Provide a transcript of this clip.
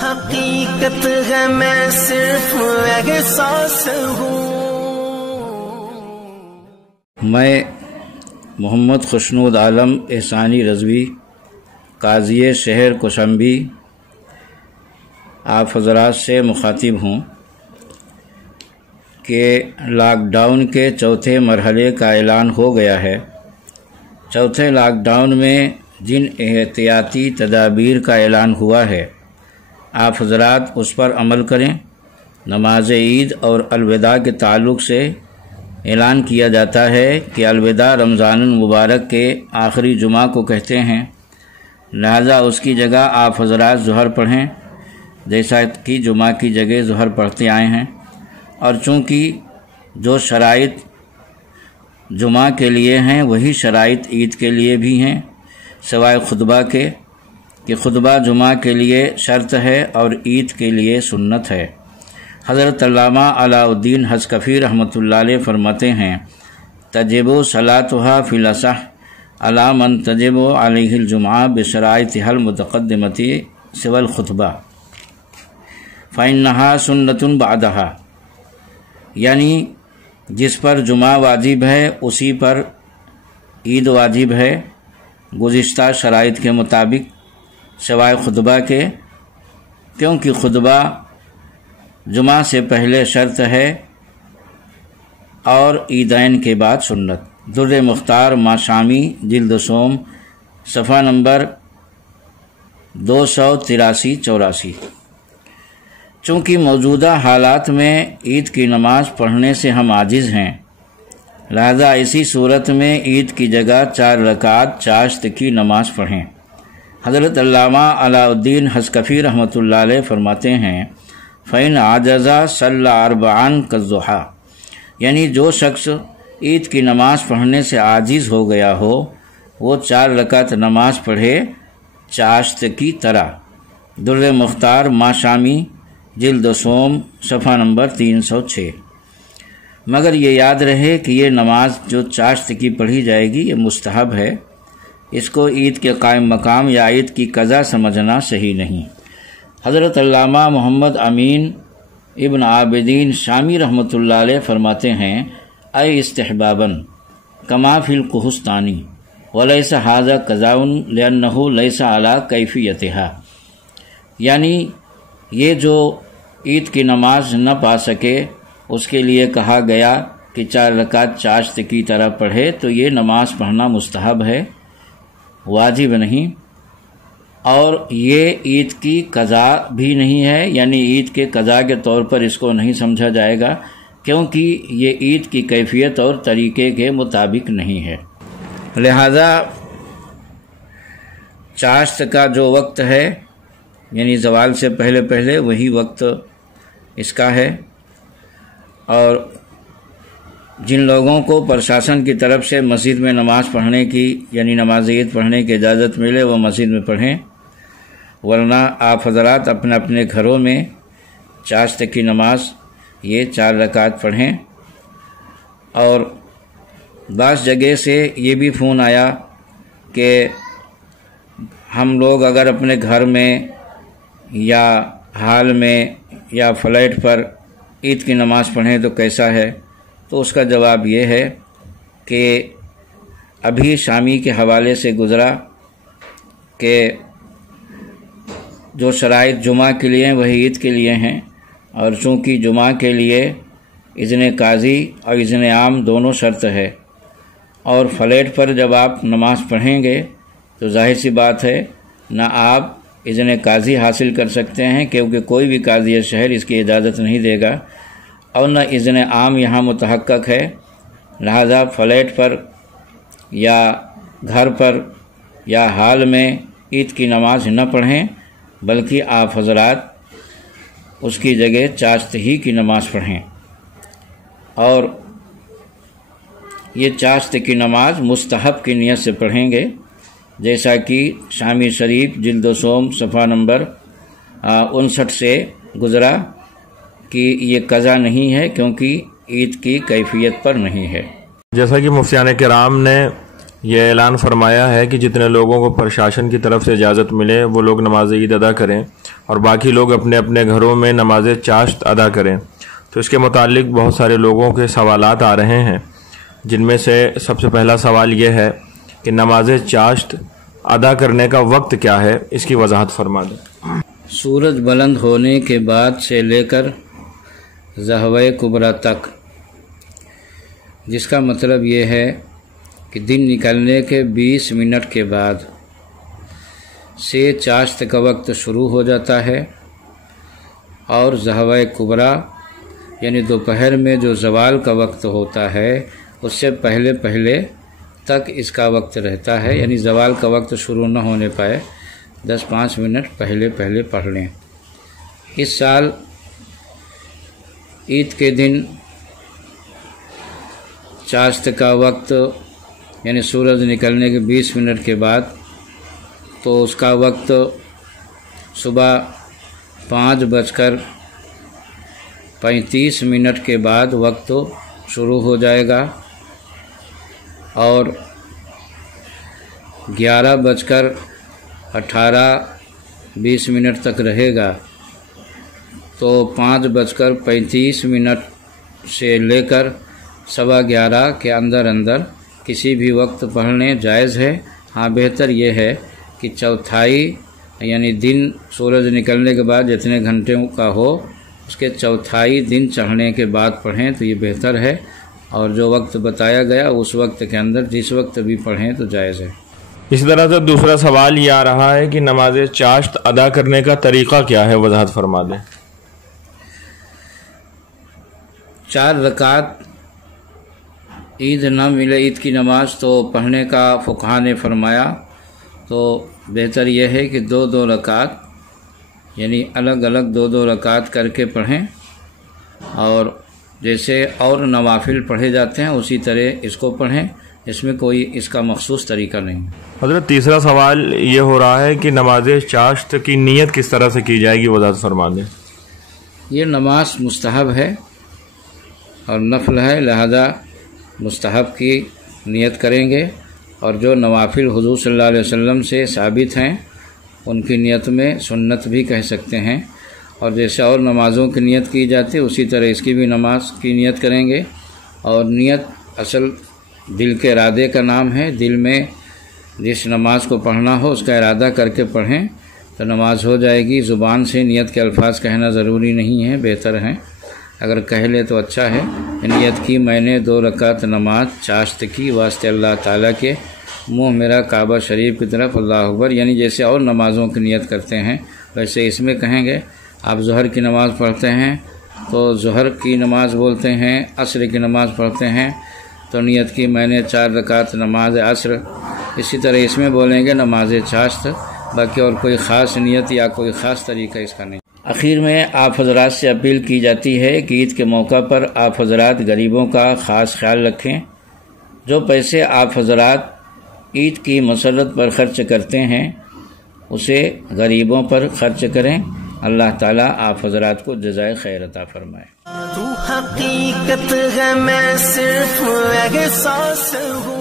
حقیقت ہے میں صرف احساس ہوں. میں محمد خوشنود عالم احسانی رضوی قاضی شہر کوشمبی آپ حضرات سے مخاطب ہوں کہ لاک ڈاؤن کے چوتھے مرحلے کا اعلان ہو گیا ہے. چوتھے لاک ڈاؤن میں جن احتیاطی تدابیر کا اعلان ہوا ہے آپ حضرات اس پر عمل کریں. نماز عید اور الوداع کے تعلق سے اعلان کیا جاتا ہے کہ الوداع رمضان المبارک کے آخری جمعہ کو کہتے ہیں، لہذا اس کی جگہ آپ حضرات ظہر پڑھیں جیسا کہ جمعہ کی جگہ ظہر پڑھتے آئے ہیں. اور چونکہ جو شرائط جمعہ کے لیے ہیں وہی شرائط عید کے لیے بھی ہیں، سوائے خطبہ کے کہ خطبہ جمعہ کے لیے شرط ہے اور عید کے لیے سنت ہے. حضرت علامہ علاء الدین حصکفی رحمۃ اللہ علیہ فرماتے ہیں، تجب صلاتها فی الاصح علی من تجب علیہ الجمعہ بشرائطها المتقدمۃ سوى الخطبہ فإنها سنۃ بعدها، یعنی جس پر جمعہ واجب ہے اسی پر عید واجب ہے گزشتہ شرائط کے مطابق سوائے خطبہ کے، کیونکہ خطبہ جمعہ سے پہلے شرط ہے اور عیدین کے بعد سنت. در مختار ماشامی جلد سوم صفحہ نمبر 283-84. چونکہ موجودہ حالات میں عید کی نماز پڑھنے سے ہم عاجز ہیں، لہذا اسی صورت میں عید کی جگہ 4 رکعت چاشت کی نماز پڑھیں. حضرت علامہ علاء الدین حصکفی رحمۃ اللہ علیہ فرماتے ہیں، فَإِنْ عَجَزَ صَلَّى أَرْبَعًا كَالضُّحَىٰ، یعنی جو شخص عید کی نماز پڑھنے سے عاجز ہو گیا ہو وہ 4 رکعت نماز پڑھے چاشت کی طرح. در مختار ماشامی جلد سوم صفحہ نمبر 306. مگر یہ یاد رہے کہ یہ نماز جو چاشت کی پڑھی جائے گی یہ مستحب ہے، اس کو عید کے قائم مقام یا عید کی قضا سمجھنا صحیح نہیں. حضرت علامہ محمد امین ابن عابدین شامی رحمۃ اللہ علیہ فرماتے ہیں، اے استحباباً کما فی القحطانی ولیس ھذا قضاء لأنہ لیس علی کیفیتھا، یعنی یہ جو عید کی نماز نہ پا سکے اس کے لیے کہا گیا کہ 4 رکعت چاشت کی طرح پڑھے، تو یہ نماز پڑھنا مستحب ہے، واجب نہیں، اور یہ عید کی قضا بھی نہیں ہے، یعنی عید کے قضا کے طور پر اس کو نہیں سمجھا جائے گا کیونکہ یہ عید کی کیفیت اور طریقے کے مطابق نہیں ہے. لہذا چاشت کا جو وقت ہے یعنی زوال سے پہلے پہلے وہی وقت اس کا ہے. اور جن لوگوں کو پرشاسن کی طرف سے مسجد میں نماز پڑھنے کی یعنی نماز عید پڑھنے کی اجازت ملے وہ مسجد میں پڑھیں، ورنہ آپ حضرات اپنے اپنے گھروں میں چاشت کی نماز یہ 4 رکعت پڑھیں. اور بعض جگہ سے یہ بھی فون آیا کہ ہم لوگ اگر اپنے گھر میں یا ہال میں یا فلیٹ پر عید کی نماز پڑھیں تو کیسا ہے؟ تو اس کا جواب یہ ہے کہ ابھی شامی کے حوالے سے گزرا کہ جو شرائط جمعہ کے لیے ہیں وہی عید کے لیے ہیں، اور چونکہ جمعہ کے لیے اذن قاضی اور اذن عام دونوں شرط ہے، اور فلیٹ پر جب آپ نماز پڑھیں گے تو ظاہر سی بات ہے نہ آپ اذن قاضی حاصل کر سکتے ہیں کیونکہ کوئی بھی قاضی شہر اس کی اجازت نہیں دے گا، اور نہ اذن عام یہاں متحقق ہے. لہذا فلیٹ پر یا گھر پر یا ہال میں عید کی نماز نہ پڑھیں بلکہ آپ حضرات اس کی جگہ چاشت ہی کی نماز پڑھیں. اور یہ چاشت کی نماز مستحب کی نیت سے پڑھیں گے، جیسا کہ شامی شریف جلد و سوم صفحہ نمبر 59 سے گزرا کہ یہ قضا نہیں ہے کیونکہ عید کی کیفیت پر نہیں ہے. جیسا کہ مفتیان کرام نے یہ اعلان فرمایا ہے کہ جتنے لوگوں کو پرشاسن کی طرف سے اجازت ملے وہ لوگ نماز عید ادا کریں اور باقی لوگ اپنے اپنے گھروں میں نماز چاشت ادا کریں۔ تو اس کے متعلق بہت سارے لوگوں کے سوالات آ رہے ہیں، جن میں سے سب سے پہلا سوال یہ ہے کہ نماز چاشت ادا کرنے کا وقت کیا ہے، اس کی وضاحت فرما دیں۔ سورج بلند ہونے کے بعد سے لے کر ظہوہ کبریٰ تک، جس کا مطلب یہ ہے کہ دن نکلنے کے 20 منٹ کے بعد سے چاشت کا وقت شروع ہو جاتا ہے، اور ظہوہ کبریٰ یعنی دوپہر میں جو زوال کا وقت ہوتا ہے اس سے پہلے پہلے تک اس کا وقت رہتا ہے، یعنی زوال کا وقت شروع نہ ہونے پائے 10-5 منٹ پہلے پڑھ لیں۔ اس سال عید کے دن چاشت کا وقت یعنی سورج نکلنے کے 20 منٹ کے بعد، تو اس کا وقت صبح 5:35 کے بعد وقت شروع ہو جائے گا، اور 11:18-20 تک رہے گا۔ تو 5:35 سے لے کر 11:15 کے اندر کسی بھی وقت پڑھنے جائز ہے۔ ہاں، بہتر یہ ہے کہ چوتھائی یعنی دن سورج نکلنے کے بعد جتنے گھنٹوں کا ہو اس کے چوتھائی دن چڑھنے کے بعد پڑھیں تو یہ بہتر ہے، اور جو وقت بتایا گیا اس وقت کے اندر جس وقت بھی پڑھیں تو جائز ہے۔ اسی طرح سے دوسرا سوال یہ آ رہا ہے کہ نماز چاشت ادا کرنے کا طریقہ کیا ہے، وضاحت فرما دیں۔ 4 رکعت عید نہ ملے عید کی نماز تو پڑھنے کا فقہا نے فرمایا تو بہتر یہ ہے کہ 2 رکعت یعنی الگ الگ 2 رکعت کر کے پڑھیں، اور جیسے اور نوافل پڑھے جاتے ہیں اسی طرح اس کو پڑھیں، اس میں کوئی اس کا مخصوص طریقہ نہیں۔ حضرت تیسرا سوال یہ ہو رہا ہے کہ نماز چاشت کی نیت کس طرح سے کی جائے گی، وضاحت فرما دیں۔ یہ نماز مستحب ہے اور نفل ہے، لہذا مستحب کی نیت کریں گے، اور جو نوافل حضور صلی اللہ علیہ وسلم سے ثابت ہیں ان کی نیت میں سنت بھی کہہ سکتے ہیں، اور جیسے اور نمازوں کی نیت کی جاتی ہے اسی طرح اس کی بھی نماز کی نیت کریں گے۔ اور نیت اصل دل کے ارادے کا نام ہے، دل میں جس نماز کو پڑھنا ہو اس کا ارادہ کر کے پڑھیں تو نماز ہو جائے گی۔ زبان سے نیت کے الفاظ کہنا ضروری نہیں ہے، بہتر ہیں اگر کہہ لے تو اچھا ہے۔ نیت کی میں نے 2 رکعت نماز چاشت کی واسطے اللہ تعالیٰ کے، منہ میرا کعبہ شریف کی طرف، اللہ اکبر، یعنی جیسے اور نمازوں کی نیت کرتے ہیں ویسے اس میں کہیں گے۔ آپ ظہر کی نماز پڑھتے ہیں تو ظہر کی نماز بولتے ہیں، عصر کی نماز پڑھتے ہیں تو نیت کی میں نے 4 رکعت نماز عصر، اسی طرح اس میں بولیں گے نماز چاشت، باقی اور کوئی خاص نیت یا کوئی خاص طریقہ اس کا نہیں۔ آخر میں آپ حضرات سے اپیل کی جاتی ہے کہ عید کے موقع پر آپ حضرات غریبوں کا خاص خیال رکھیں۔ جو پیسے آپ حضرات عید کی مسرت پر خرچ کرتے ہیں اسے غریبوں پر خرچ کریں، اللہ تعالیٰ آپ حضرات کو جزائے خیر عطا فرمائے۔ تو حقیقت ہے، میں صرف احساس ہوں۔